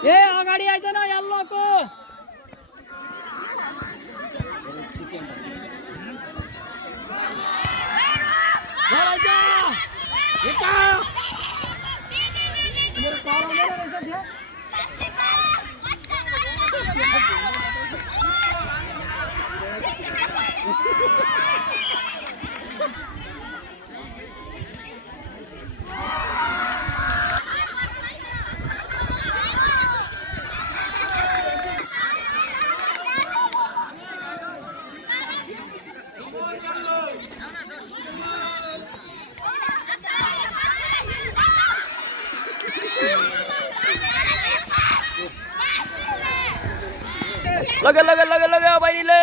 ए अगाडि आइज न यल्लोको लगे लगे लगे लगे बहिनीले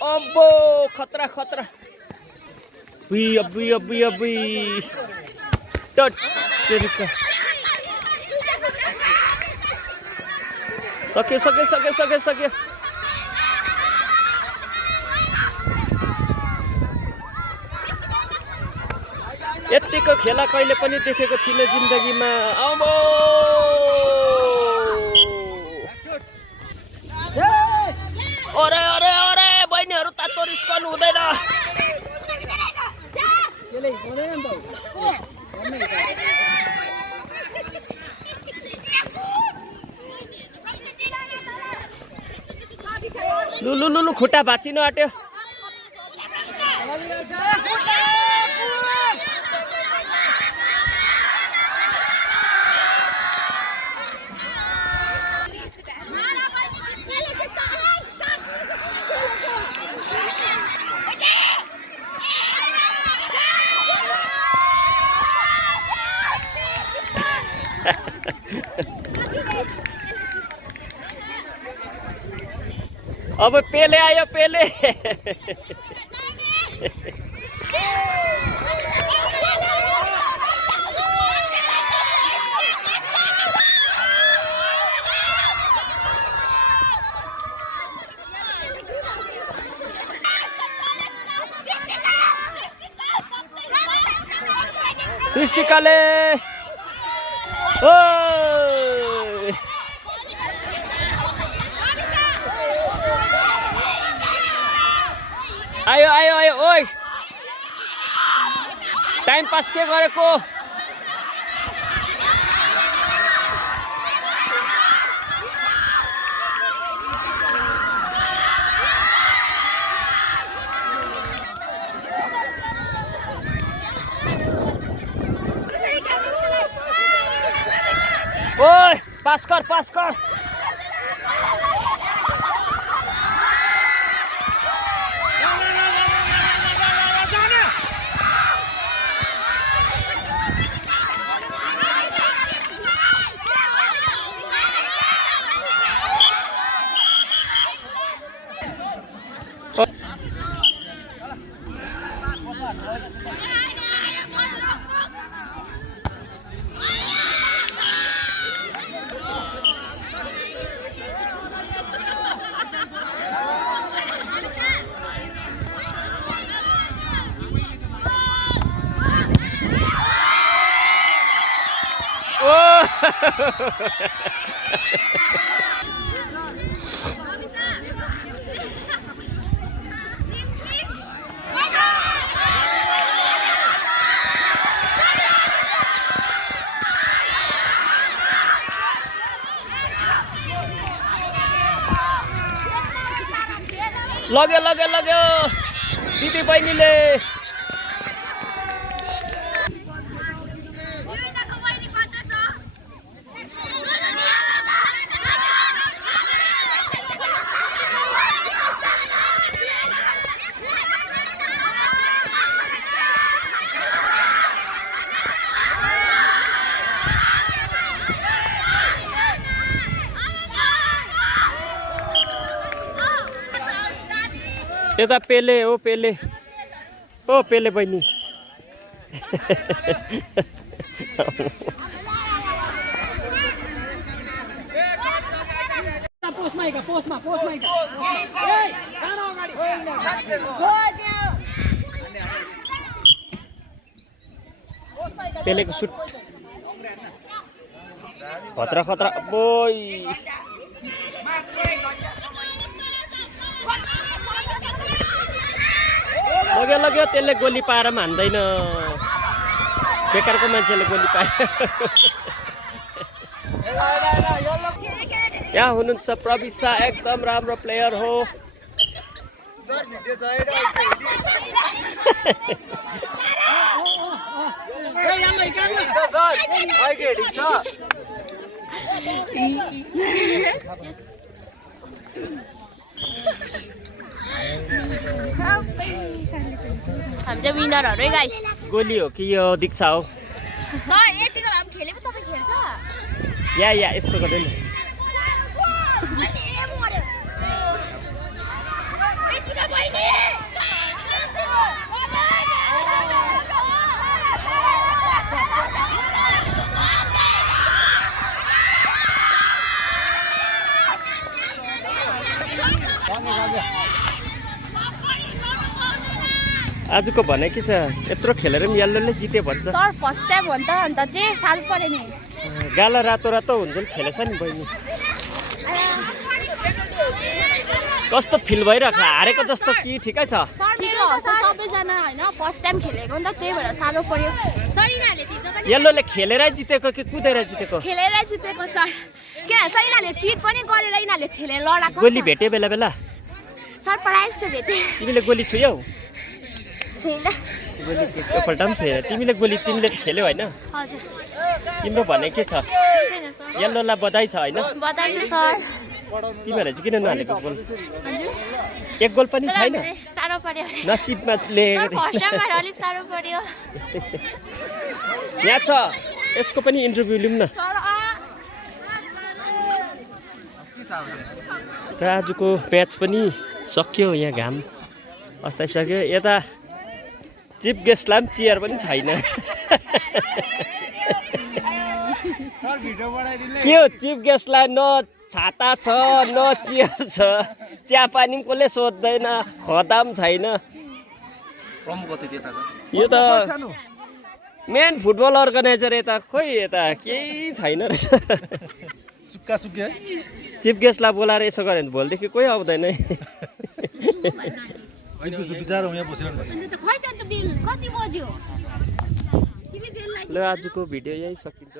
अब्बो खतरा खतरा बुई अब्बुई अब्बुई अब्बुई टट तेरिका सके सके सके सके सके यतिको खेला कहिले पनि देखेको थिइनँ जिन्दगीमा अब्बो अरे अरे अरे बहिनीहरु तातो रिस्कनु हुँदैन लु लु लु खुट्टा भाँचिनु आट्यो अब पेले आयो पेले सृष्टिकाले आयो आयो आयो ओइ टाइम पास के गरेको ओइ पास कर पास कर लगे लगे लगे दिदी बहिनीले यता पेले हो पेले ओ पेले बहिनी पेलेको सुट खतरा खतरा बोय लग्यो लग्यो त्यसले गोली पाएर पनि हान्दैन बेकारको मान्छेले गोली पाए यहाँ हुनुहुन्छ प्रविशा एकदम राम्रो प्लेयर हो हामी चाहिँ विनरहरु है गाइस गोली हो कि यो दीक्षा हो सर यतिको हामी खेलेको तपाई खेल्छ या यस्तो गर्दैन आजको भने के छ यत्रो खेलेर पनि येल्लोले जिते भन्छ सर फर्स्ट टाइम हो नि त अन्त चाहिँ साल पर्यो नि गाला रातो रातो हुन्छ नि खेलेछ नि बहिनी कस्तो फिल भइरहेको छ हारेको जस्तो कि ठिकै छ सबैजना होइन फर्स्ट टाइम खेलेको नि त त्यही भएर साह्रो पर्यो सर यिनीहरूले येल्लोले खेलेरै जितेको कि कुदेर जितेको खेलेरै जितेको सर के सर यिनीहरूले चिट पनि गरेर यिनीहरूले खेलेर लडाएको गोली भेटे बेला बेला सर प्राइज त भेटे तिमीले गोली छुयौ छैन गोली एकपल्ट पनि छैन तिमीले त खेल्यौ होइन हजुर तिम्रो भने के छ येल्लोलाई बधाई छ होइन बधाई छ सर तिमीहरूले चाहिँ किन नहालेको गोल हजुर एक गोल पनि छैन साह्रो पर्यो नसिबमा लेखेको फर्स्ट टाइममा अलिक साह्रो पर्यो यहाँ छ यसको पनि इन्टरभ्यू लिउँ न र आजको म्याच पनि सक्यो यहाँ घाम अस्ताइसक्यो यता चिफ गेस्टलाई पनि चियर पनि छैन के हो चिफ गेस्टलाई न छाता छ न चियर छ चियापानी कसले सोध्दैन खदा पनि छैन यो त मेन फुटबल अर्गनाइजर यता खोइ यता केही छैन रहेछ सुक्का सुक्यो चिफ गेस्टलाई बोलाएर यसो गऱ्यो भने भोलिदेखि कोही आउँदैन है ल आजको भिडियो यही सकिन्छ।